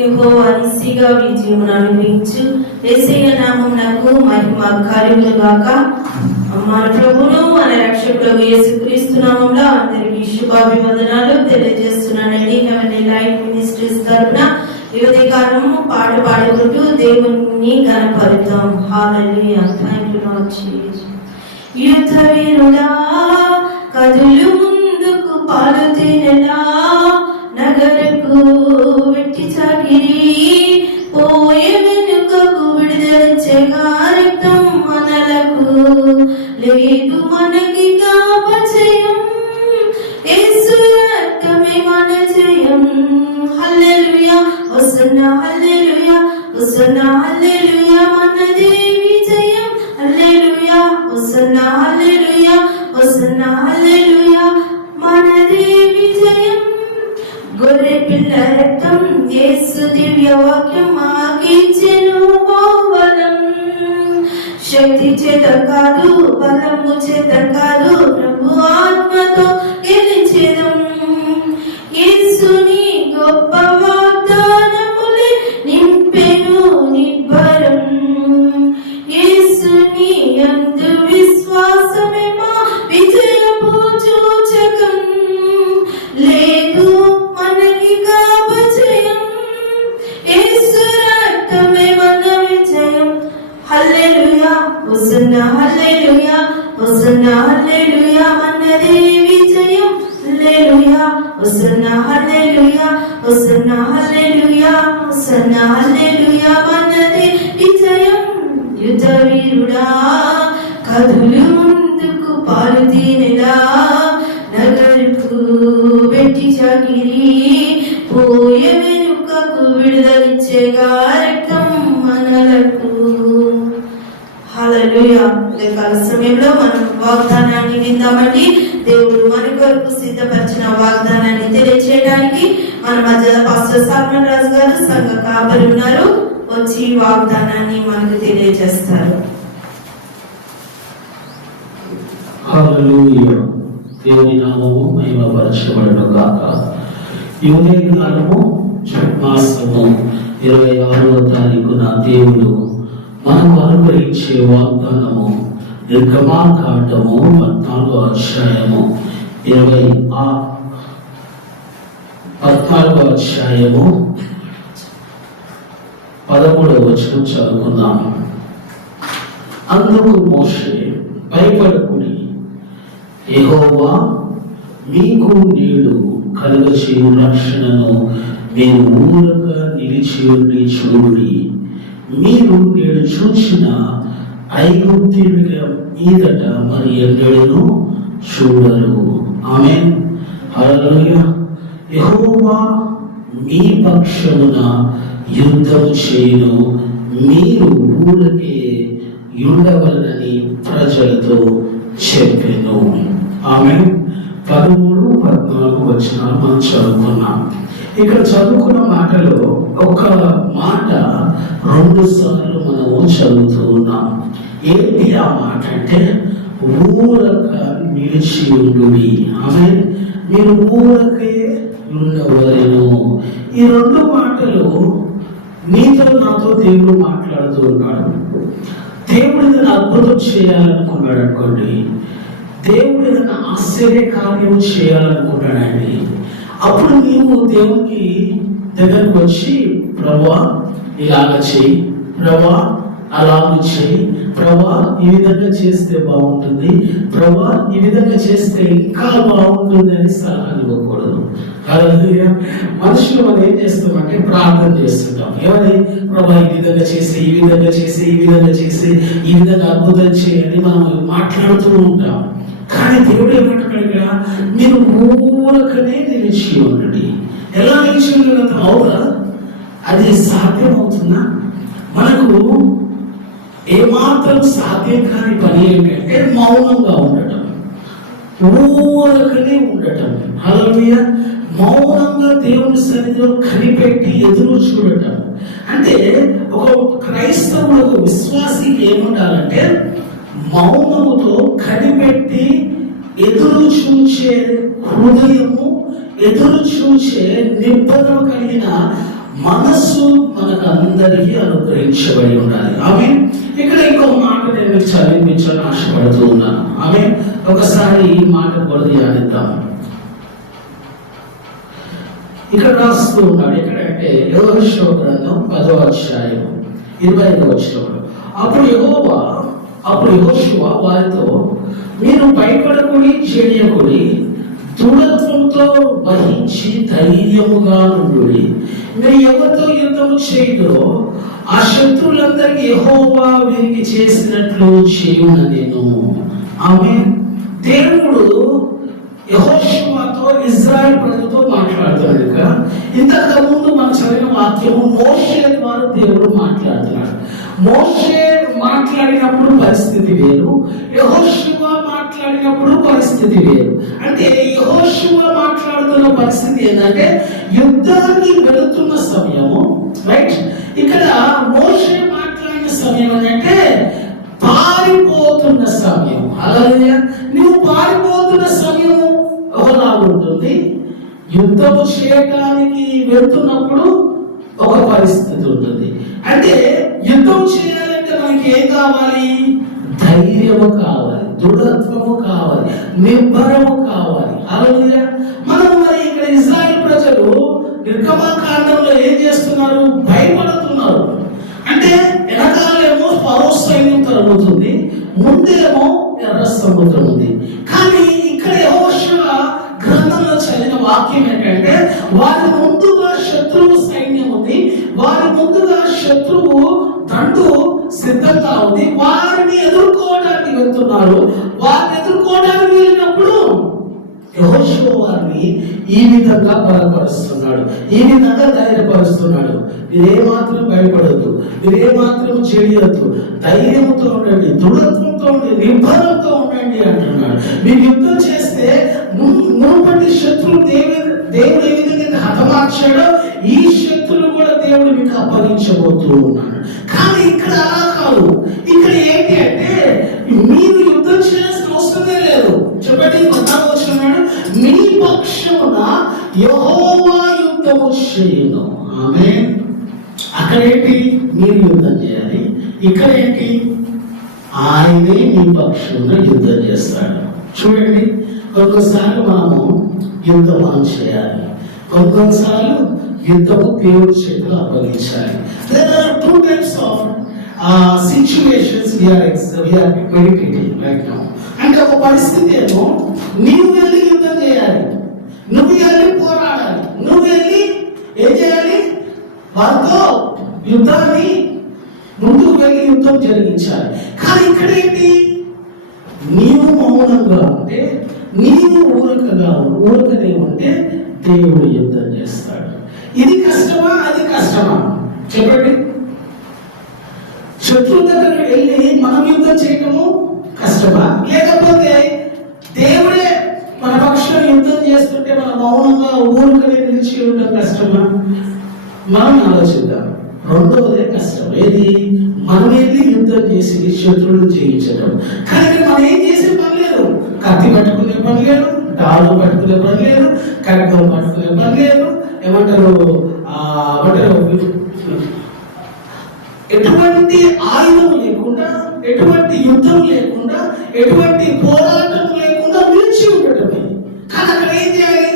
యెహోవా నిస్సిగా విజయమును అనుగ్రహించు ఏసయ్య నామం నాకు మహిమ కార్యములు గాక. మన ప్రభును మన రక్షకుడు యేసుక్రీస్తు నామంలో అందరికీ శుభాభివందనాలు తెలియజేస్తున్నానండి. హెవెన్లీ లైట్ మినిస్ట్రీస్ తరపున యువతి కాలము పాట పాడుకుంటూ దేవుని గణపరుద్దాం హాలూయా థ్యాంక్ యూ లార్డ్ యుద్ధ వీరుడా కదులు ముందుకు పాలు తినలా. నగరకు వెట్టి కాదు బలము హోసన్నా హల్లెలూయా మనదే విజయం యుద్ధవీరుడా కదులు ముందుకు పాలు తీనెలా. నగరుకు వెట్టి చాకిరి పోయే వెనుకకు విడుదలిచ్చే రక్తం మనలకు. హల్లెలూయా కాల సమయంలో మనం వాగ్దానాన్ని విందామండి. దేవుడు మన కొరకు సిద్ధపరిచిన వాగ్దానం మన మధ్య పాస్టర్ సల్మన్ రాజు గారు సంఘ కాపరి ఉన్నారు. వచ్చి వాగ్దానాన్ని మనకు తెలియజేస్తారు. దేవుని నామము మహిమపరచబడును గాక. యూదే కాలము మాసము ఇరవై ఆరవ తారీఖున దేవుడు మనకు అనుగ్రహించే వాగ్దానము నిర్గమాకాండము పద్నాలుగో అధ్యాయము ఇరవై ఆ పద్నాలుగో అధ్యాయము పదమూడవ వచనం చదువుకుందాం. అందుకు మోషే భయపడకుని యెహోవా మీకు నేడు కలుగచేయు రక్షణను మీరు ఊరక నిలిచి ఉండి చూడి మీరు నేడు చూచిన ఐగుప్తిక మీదట మరి ఎన్నడను చూడరు. ఆమె అలా యహోవా మీ పక్షమున యుద్ధం చేయను. మీరు ఊరికే ఉండవలనని ప్రజలతో చెప్పాను. ఆమె పదమూడు పద్నాలుగు వచ్చిన మనం చదువుకున్నాం. ఇక్కడ చదువుకున్న మాటలో ఒక మాట రెండు సార్లు మనము చదువుతూ ఉన్నాం. ఏంటి ఆ మాట అంటే ఊరక నిలిచి ఉండు ఆమె మీరు ఊరకే ఉండవలను. ఈ రెండు మాటలు నీతో నాతో దేవుడు మాట్లాడుతూ ఉన్నాడు. దేవుడు ఏదైనా అద్భుతం చేయాలనుకున్నాడు అనుకోండి దేవుడు ఏదైనా ఆశ్చర్య కార్యం చేయాలనుకున్నాడండి అప్పుడు నీవు దేవునికి దగ్గరకు వచ్చి ప్రభా ఇలాగ చేయి ప్రభా అలాగ చేయి ప్రభా ఈ విధంగా చేస్తే బాగుంటుంది ప్రభా ఈ విధంగా చేస్తే ఇంకా బాగుంటుంది అని సలహా ఇవ్వకూడదు. మనుషులు మనం ఏం చేస్తామంటే ప్రార్థన చేస్తుంటాం. ఏమని? ప్రభా ఈ విధంగా చేసి ఈ విధంగా చేసి ఈ విధంగా చేసి ఈ విధంగా అద్భుతం చేయని మనం మాట్లాడుతూ ఉంటాం. కానీ దేవుడు ఏమంటున్నాడు ఇక్కడ మీరు మూలకనే నిలిచి ఉండండి. ఎలా నిలిచి ఉండడం అవునా? అది సాధ్యం అవుతుందా మనకు ఏమాత్రం సాధ్యం కాని పని ఏంటంటే మౌనంగా ఉండటం. మూలకనే ఉండటం. అలా మౌనంగా దేవుని సన్నిధిలో కనిపెట్టి ఎదురు చూడటం. అంటే ఒక క్రైస్తవులకు విశ్వాసికి ఏముండాలంటే మౌనముతో కనిపెట్టి ఎదురు చూచే హృదయము ఎదురు చూచే నిబంధన కలిగిన మనస్సు మనకు అందరికీ అనుగ్రహించబడి ఉండాలి. ఆమె ఇక్కడ ఇంకో మాట నేను చదివించాలని ఆశపడుతూ ఉన్నాను. ఆమె ఒకసారి ఈ మాట కూడా ధ్యానిద్దాం. ఇక్కడ రాస్తూ ఉన్నాడు ఎక్కడంటే యోగశివ గ్రంథం పదో అధ్యాయం ఇరవై ఐదు వచ్చినప్పుడు అప్పుడు యెహోవా అప్పుడు యెహోషువ వారితో మీరు భయపడకుడి చేయకుడి దృఢత్వంతో వహించి ధైర్యముగా నుండి మీరు ఎవరితో యుద్ధం చేయదో ఆ శత్రులందరికీ యహోవా వీరికి చేసినట్లు చేయున నేను. ఆమె దేవుడు యెహోషువతో ఇజ్రాయెల్ ప్రజలతో మాట్లాడుతున్నాడు ఇక ఇంతకు ముందు మనం చదివిన వాక్యము మోషే ద్వారా దేవుడు మాట్లాడుతున్నాడు. మోషే మాట్లాడినప్పుడు పరిస్థితి వేరు. యహోశివ మాట్లాడినప్పుడు పరిస్థితి వేరు. అంటే యహోశివ మాట్లాడుతున్న పరిస్థితి ఏంటంటే యుద్ధానికి వెళుతున్న సమయము రైట్ ఇక్కడ మోషే మాట్లాడిన సమయం ఏంటంటే పారిపోతున్న సమయం. అలాగే నువ్వు పారిపోతున్న సమయం ఒకలా ఉంటుంది యుద్ధము చేయడానికి వెళ్తున్నప్పుడు ఒక పరిస్థితి ఉంటుంది. అంటే యుద్ధం చేయాలంటే మనకి ఏం కావాలి? ధైర్యము కావాలి దృఢత్వము కావాలి నిర్భరము కావాలి. అలాగే మనం మరి ఇక్కడ ఇజ్రాయెల్ ప్రజలు నిర్గమాకాండంలో ఏం చేస్తున్నారు? భయపడుతున్నారు. అంటే వెనకాలేమో ఫరో సైన్యం తరుగుతుంది ముందేమో ఎర్ర సముద్రం ఉంది. కానీ వాక్యం ఏంటంటే వారి ముందుగా శత్రువు సైన్యం ఉంది. వారి ముందుగా శత్రువు దండు సిద్ధంగా ఉంది. వారిని ఎదుర్కోవడానికి వెళ్తున్నారు. వారిని ఎదుర్కోవడానికి వెళ్ళినప్పుడు యహోషువ వారిని ఈ విధంగా బలపరుస్తున్నాడు. ఈ విధంగా ధైర్యపరుస్తున్నాడు. మీరేమాత్రం భయపడద్దు. మీరేమాత్రం చేయొద్దు ధైర్యంతో ఉండండి. దృఢత్వంతో ఉండండి. నిర్భరంతో ఉండండి అంటున్నాడు. మీరు యుద్ధం చేస్తే ముందు మునుపటి శత్రువు దేవుడు దేవుడు ఏ విధంగా హతమార్చాడో. ఈ శత్రులు కూడా దేవుడు మీకు అప్పగించబోతూ ఉన్నాడు. కానీ ఇక్కడ అలా కాదు. ఇక్కడ ఏంటి అంటే మీరు యుద్ధం చేయాల్సిన అవసరమే లేదు. చెప్పండి పద్నాలుగు వచ్చినాడు మీ పక్షమున యహోవా యుద్ధము చేయను. ఆమె అక్కడేంటి మీరు యుద్ధం చేయాలి. ఇక్కడ ఏంటి? ఆయనే మీ పక్షమున యుద్ధం చేస్తాడు. చూడండి. ఒక్కొక్కసారి మనము యుద్ధ మనం చేయాలి ఒక్కొక్కసారి యుద్ధము దేవుడి చేతిలో అప్పగించాలి. There are two types of situations meditating right now అంటే ఒక పరిస్థితి ఏమో నీవు వెళ్ళి యుద్ధం చేయాలి. నువ్వు వెళ్ళి పోరాడాలి. నువ్వు వెళ్ళి ఏం చేయాలి? వారితో యుద్ధాన్ని ముందుకు వెళ్ళి యుద్ధం జరిగించాలి. కానీ ఇక్కడ ఏంటి? నీవు మౌనంగా ఉంటే నీవు ఊరకగా ఊరకనే ఉంటే దేవుడు యుద్ధం చేస్తాడు. ఇది కష్టమా? అది కష్టమా? చెప్పండి. శత్రు దగ్గర వెళ్ళి మనం యుద్ధం చేయటము కష్టమా? లేకపోతే దేవుడే మన పక్షం యుద్ధం చేస్తుంటే మన మౌనంగా ఊరుకనే నిలిచి ఉండడం కష్టమా? మనం ఆలోచిద్దాం. రెండవదే కష్టం. ఏది? మనం వెళ్ళి యుద్ధం చేసి శత్రువులు జయించడం కానీ మనం ఏం చేసే పని లేదు కత్తి పట్టు పని లేదు డాలు పట్టుకునే పని లేదు కడకం పట్టుకునే పని లేదు ఏమంటారు ఏమంటారు ఎటువంటి ఆయుధం లేకుండా ఎటువంటి యుద్ధం లేకుండా ఎటువంటి పోరాటం లేకుండా నిలిచి ఉండటమే కానీ అక్కడ ఏం చేయాలి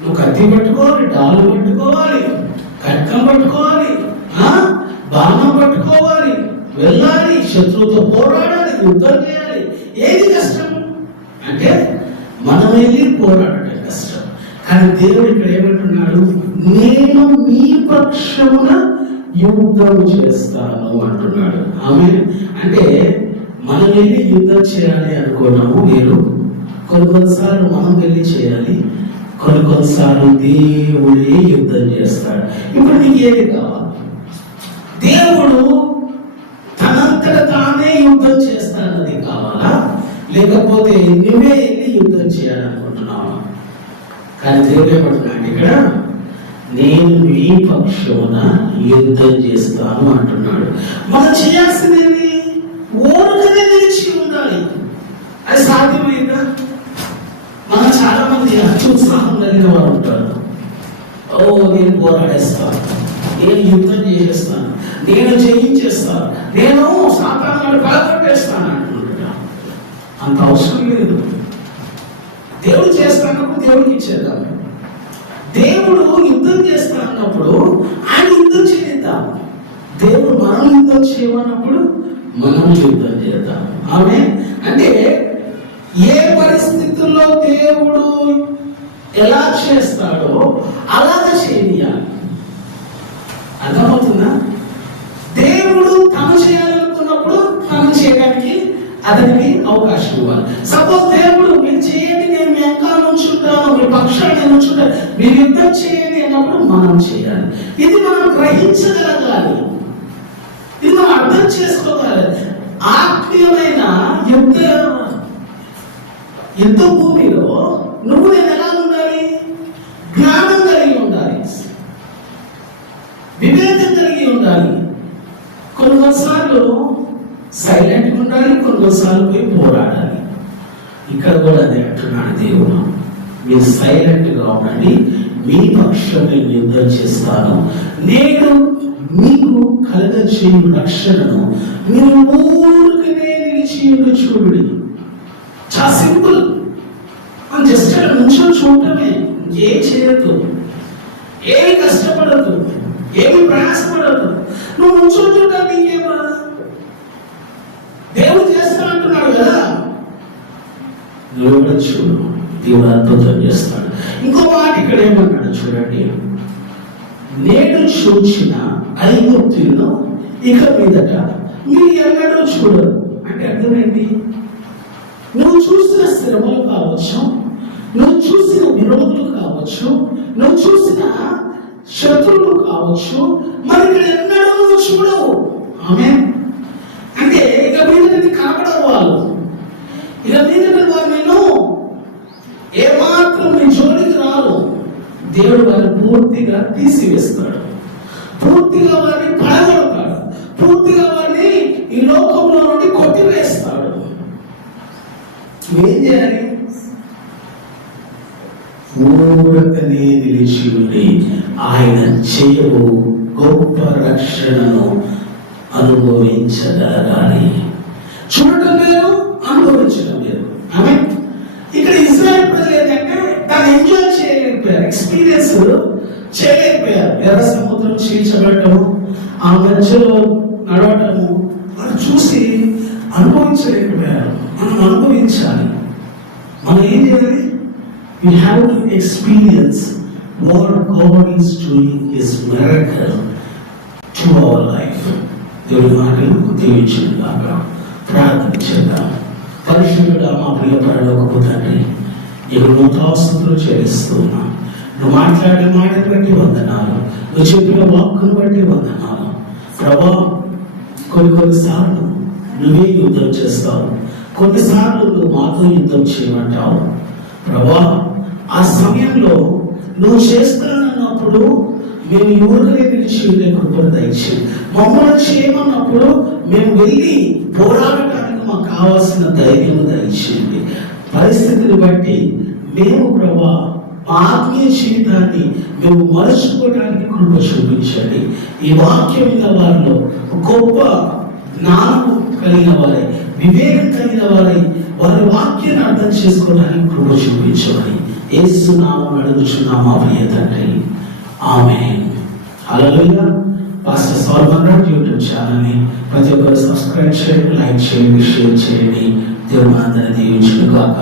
నువ్వు కత్తి పట్టుకోవాలి డాలు పట్టుకోవాలి కట్కం పట్టుకోవాలి ఆ? బాణం పట్టుకోవాలి వెళ్ళాలి శత్రువుతో పోరాడాలి యుద్ధం చేయాలి ఏది మనం పోరాడటం కష్టం. కానీ దేవుడు ఇక్కడ ఏమంటున్నాడు? నేను మీ పక్షమున యుద్ధం చేస్తాను అంటున్నాడు. ఆమె అంటే మనం వెళ్ళి యుద్ధం చేయాలి అనుకున్నాము మీరు. కొన్ని కొన్నిసార్లు మనం వెళ్ళి చేయాలి. కొన్ని కొన్నిసార్లు దేవుడే యుద్ధం చేస్తాడు. ఇప్పుడు నీకు ఏది కావాలి? దేవుడు తనంతట తానే యుద్ధం చేస్తానది కావాలా? లేకపోతే నువ్వే వెళ్ళి యుద్ధం చేయాలనుకుంటున్నావు? కానీ దేవుడు ఏమంటున్నాడు ఇక్కడ. నేను మీ పక్షమున యుద్ధం చేస్తాను అంటున్నాడు. మనం చేయాల్సింది ఏంటి? ఓరుకనే నిలిచి ఉండాలి. అది సాధ్యమైందా? మనం చాలా మంది అత్యుత్సాహం కలిగిన వారు ఉంటారు. ఓ నేను పోరాడేస్తాను. నేను యుద్ధం చేసేస్తాను. నేను జయించేస్తాను. నేను సాధారణ కలగొట్టేస్తాను అంత అవసరం లేదు. దేవుడు చేస్తానప్పుడు దేవుడికి ఇచ్చేద్దాం దేవుడు యుద్ధం చేస్తానన్నప్పుడు ఆయన యుద్ధం చేద్దాం. దేవుడు మనం యుద్ధం చేయమన్నప్పుడు మనం యుద్ధం చేద్దాం. ఆమె అంటే ఏ పరిస్థితుల్లో దేవుడు ఎలా చేస్తాడో అలా అతనికి అవకాశం ఇవ్వాలి. సపోజ్ దేవుడు మీరు చేయండి నేను మీ వెనకాల నుంచుంటాను మీ పక్షాన్ని నేను నుంచుంటాను మీరు యుద్ధం చేయండి అన్నప్పుడు మనం చేయాలి. ఇది మనం గ్రహించగలగాలి. ఇది మనం అర్థం చేసుకోగలగాలి. ఆత్మీయమైన యుద్ధ యుద్ధ భూమిలో నువ్వు నేను ఎలా ఉండాలి? జ్ఞానం కలిగి ఉండాలి. వివేకం కలిగి ఉండాలి. కొన్ని కొన్నిసార్లు సైలెంట్ ఉండాలి కొన్నిసార్లు పోయి పోరాడాలి. ఇక్కడ కూడా అదే అంటున్నాడు దేవుడు. మీరు సైలెంట్గా ఉండండి మీ పక్షం నేను యుద్ధం చేస్తాను. నేను మీకు కలగచేయు రక్షణను మీరు ఊరికనే నిలిచి చూడండి. చాలా సింపుల్. మనం జస్ట్ అక్కడ నుంచొని చూడటమే. ఏం చేయొద్దు. ఏమి కష్టపడద్దు. ఏమి ప్రయాసపడద్దు. నువ్వు నుంచో చూడటం నీకేమా దేవుడు చేస్తా అంటున్నాడు కదా దేవుడు చూడు దేవుడు అద్భుతం చేస్తాడు. ఇంకో మాట ఇక్కడ ఏమన్నాడు చూడండి. నేను చూచిన ఐగుప్తులను ఇక మీదట మీరు ఎన్నడూ చూడరు. అంటే అర్థమేంటి నువ్వు చూసిన శ్రమలు కావచ్చు నువ్వు చూసిన విరోధులు కావచ్చు నువ్వు చూసిన శత్రువులు కావచ్చు మరి ఇక్కడ ఎన్నడూ నువ్వు చూడవు. ఆమె అంటే ఇక మీద నీకు కనపడవు వాళ్ళు ఇక మీద వారు నేను ఏమాత్రం నీ జోలికి రారు దేవుడు వారిని పూర్తిగా తీసివేస్తాడు పూర్తిగా వారిని పడగొడతాడు. పూర్తిగా వారిని ఈ లోకంలో నుండి కొట్టివేస్తాడు. ఏం చేయాలి? ఊరకనే నిలిచి ఉండి ఆయన చేయవు గొప్ప రక్షణను అనుభవించగలగాలి. చూడటం లేదు అనుభవించడం వేరు ఆమె ఇక్కడ ఇజ్రాయల్ ప్రజలు ఏంటంటే దాన్ని ఎంజాయ్ చేయలేకపోయారు ఎక్స్పీరియన్స్ చేయలేకపోయారు ఎర్ర సముద్రం చీల్చబడటము ఆ మధ్యలో నడవటము వాళ్ళు చూసి అనుభవించలేకపోయారు మనం గ్రహించాలి మనం ఏం చేయాలి? You have to experience what God is doing his miracle to our life దేవుడి మాటలు దీవించింది కాక ప్రార్థన చేద్దాం. పరిశుద్ధుడా మా ప్రియ పరలోకపు తండ్రి ఇప్పుడు నూతావస్థలు చేస్తున్నాం నువ్వు మాట్లాడే మాటను బట్టి వందనాలు. నువ్వు చెప్పిన వాక్కును బట్టి వందనాలు. ప్రభా కొన్ని కొన్నిసార్లు నువ్వే యుద్ధం చేస్తావు. కొన్నిసార్లు నువ్వు మాతో యుద్ధం చేయమంటావు. ప్రభా ఆ సమయంలో నువ్వు చేస్తానన్నప్పుడు మేము యువకులే పిలిచి ఉండే కృపను దయచి మమ్మల్ని చేయమన్నప్పుడు మేము వెళ్ళి పోరాడటానికి మాకు కావాల్సిన ధైర్యం దయచేయండి. పరిస్థితిని బట్టి మేము ప్రభా ఆత్మీయ జీవితాన్ని మేము మరచుకోవడానికి కృప చూపించండి. ఈ వాక్యం విన్న వారిలో గొప్ప జ్ఞానం కలిగిన వారై వివేకం కలిగిన వారై వారి వాక్యాన్ని అర్థం చేసుకోవడానికి కృప చూపించమని ఏసునామం అడుగుచున్నామా ప్రియ తండ్రి. ఆమె అలలుయ పాస్టర్ సోల్మన్ రాజ్ యూట్యూబ్ ఛానల్ని ప్రతి ఒక్కరు సబ్స్క్రైబ్ చేయండి లైక్ చేయండి షేర్ చేయండి. దేవుడు అందరినీ దీవించును కాక